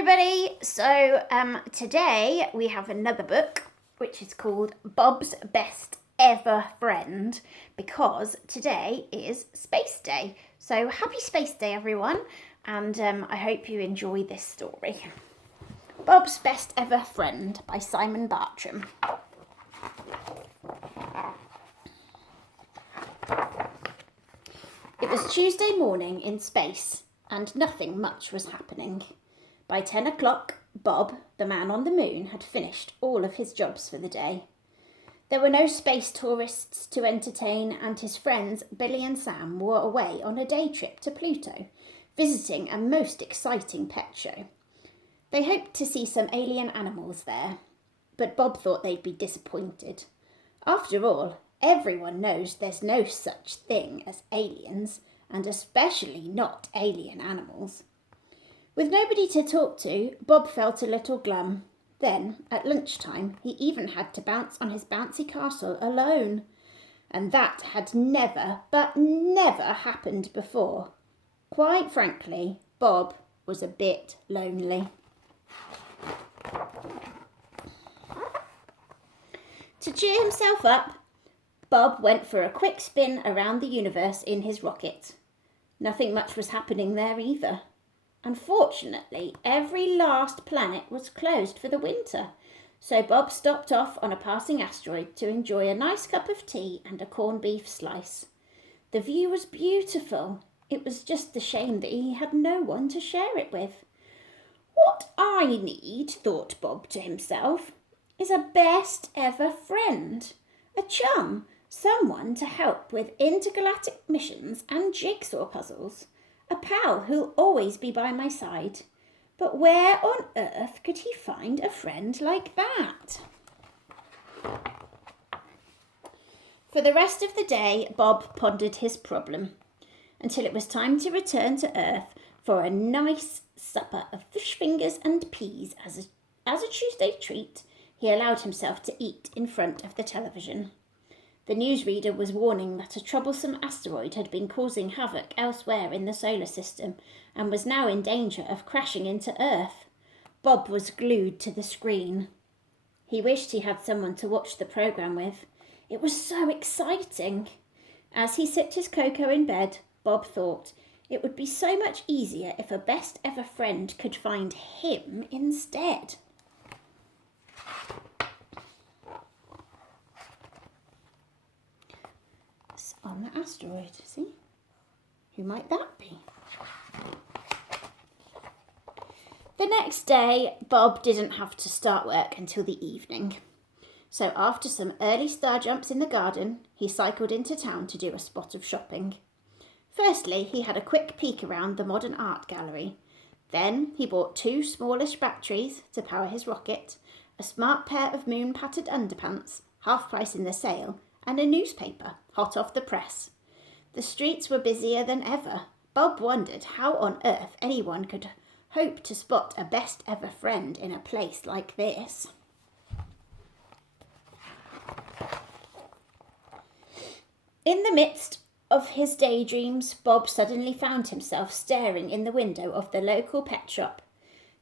everybody. So today we have another book which is called Bob's Best Ever Friend, because today is Space Day. So happy Space Day everyone, and I hope you enjoy this story. Bob's Best Ever Friend by Simon Bartram. It was Tuesday morning in space, and nothing much was happening. By 10 o'clock, Bob, the man on the moon, had finished all of his jobs for the day. There were no space tourists to entertain, and his friends Billy and Sam were away on a day trip to Pluto, visiting a most exciting pet show. They hoped to see some alien animals there, but Bob thought they'd be disappointed. After all, everyone knows there's no such thing as aliens, and especially not alien animals. With nobody to talk to, Bob felt a little glum. Then, at lunchtime, he even had to bounce on his bouncy castle alone. And that had never, but never happened before. Quite frankly, Bob was a bit lonely. To cheer himself up, Bob went for a quick spin around the universe in his rocket. Nothing much was happening there either. Unfortunately, every last planet was closed for the winter, so Bob stopped off on a passing asteroid to enjoy a nice cup of tea and a corned beef slice. The view was beautiful. It was just a shame that he had no one to share it with. What I need, thought Bob to himself, is a best ever friend, a chum, someone to help with intergalactic missions and jigsaw puzzles. A pal who'll always be by my side. But where on earth could he find a friend like that? For the rest of the day, Bob pondered his problem, until it was time to return to Earth for a nice supper of fish fingers and peas. As a Tuesday treat, he allowed himself to eat in front of the television. The newsreader was warning that a troublesome asteroid had been causing havoc elsewhere in the solar system and was now in danger of crashing into Earth. Bob was glued to the screen. He wished he had someone to watch the programme with. It was so exciting. As he sipped his cocoa in bed, Bob thought it would be so much easier if a best ever friend could find him instead. On the asteroid, see? Who might that be? The next day, Bob didn't have to start work until the evening. So after some early star jumps in the garden, he cycled into town to do a spot of shopping. Firstly, he had a quick peek around the modern art gallery. Then he bought 2 smallish batteries to power his rocket, a smart pair of moon-patterned underpants, half price in the sale, and a newspaper, hot off the press. The streets were busier than ever. Bob wondered how on earth anyone could hope to spot a best ever friend in a place like this. In the midst of his daydreams, Bob suddenly found himself staring in the window of the local pet shop.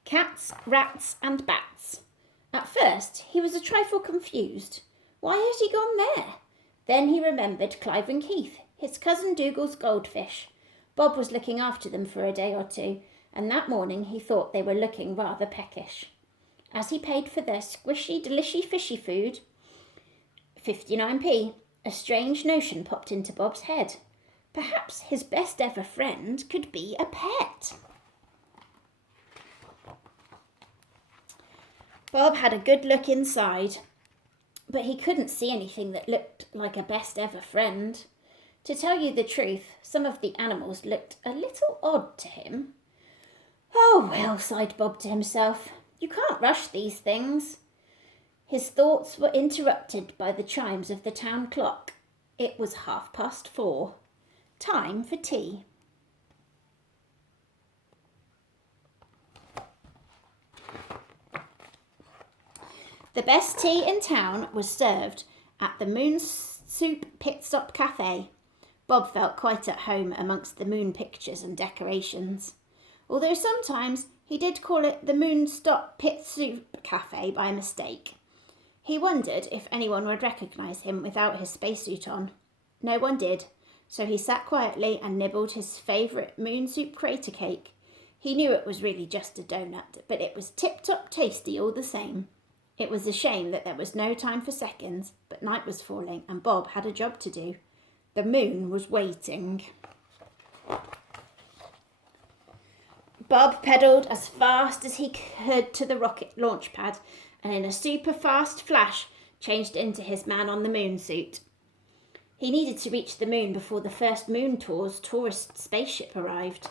Cats, rats, and bats. At first, he was a trifle confused. Why had he gone there? Then he remembered Clive and Keith, his cousin Dougal's goldfish. Bob was looking after them for a day or two, and that morning he thought they were looking rather peckish. As he paid for their squishy, delishy fishy food, 59p, a strange notion popped into Bob's head. Perhaps his best ever friend could be a pet. Bob had a good look inside, but he couldn't see anything that looked like a best ever friend. To tell you the truth, some of the animals looked a little odd to him. Oh well, sighed Bob to himself, you can't rush these things. His thoughts were interrupted by the chimes of the town clock. It was 4:30. Time for tea. The best tea in town was served at the Moon Soup Pit Stop Cafe. Bob felt quite at home amongst the moon pictures and decorations. although sometimes he did call it the Moonstop Pit Soup Cafe by mistake. He wondered if anyone would recognise him without his spacesuit on. No one did, so he sat quietly and nibbled his favourite moon soup crater cake. He knew it was really just a donut, but it was tip-top tasty all the same. It was a shame that there was no time for seconds, but night was falling and Bob had a job to do. The moon was waiting. Bob pedalled as fast as he could to the rocket launch pad and in a super fast flash changed into his man-on-the-moon suit. He needed to reach the moon before the first Moon Tour's tourist spaceship arrived.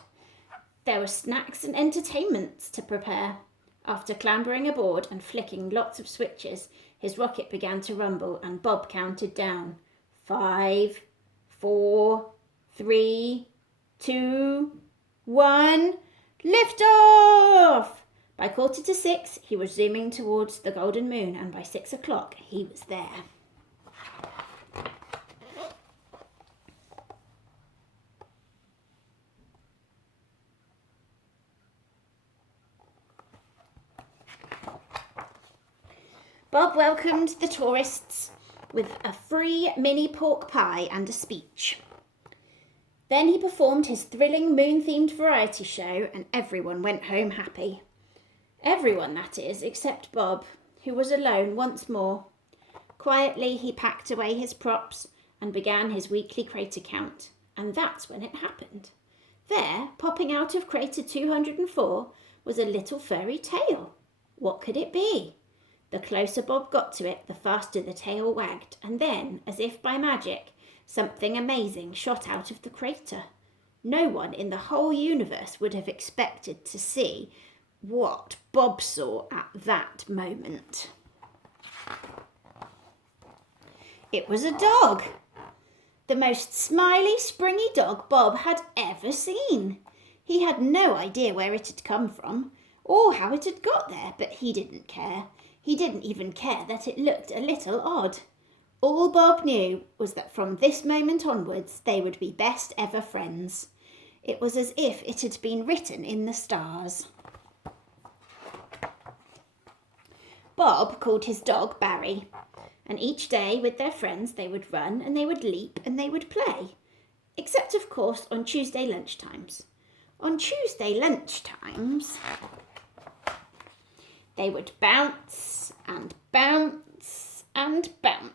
There were snacks and entertainments to prepare. After clambering aboard and flicking lots of switches, his rocket began to rumble and Bob counted down. 5, 4, 3, 2, 1, lift off! By 5:45, he was zooming towards the golden moon, and by 6 o'clock, he was there. Bob welcomed the tourists with a free mini pork pie and a speech. Then he performed his thrilling moon-themed variety show and everyone went home happy. Everyone, that is, except Bob, who was alone once more. Quietly he packed away his props and began his weekly crater count. And that's when it happened. There, popping out of crater 204, was a little furry tail. What could it be? The closer Bob got to it, the faster the tail wagged, and then, as if by magic, something amazing shot out of the crater. No one in the whole universe would have expected to see what Bob saw at that moment. It was a dog. The most smiley, springy dog Bob had ever seen. He had no idea where it had come from or how it had got there, but he didn't care. He didn't even care that it looked a little odd. All Bob knew was that from this moment onwards they would be best ever friends. It was as if it had been written in the stars. Bob called his dog Barry, and each day with their friends they would run and they would leap and they would play, except of course on Tuesday lunchtimes. On Tuesday lunchtimes they would bounce and bounce and bounce.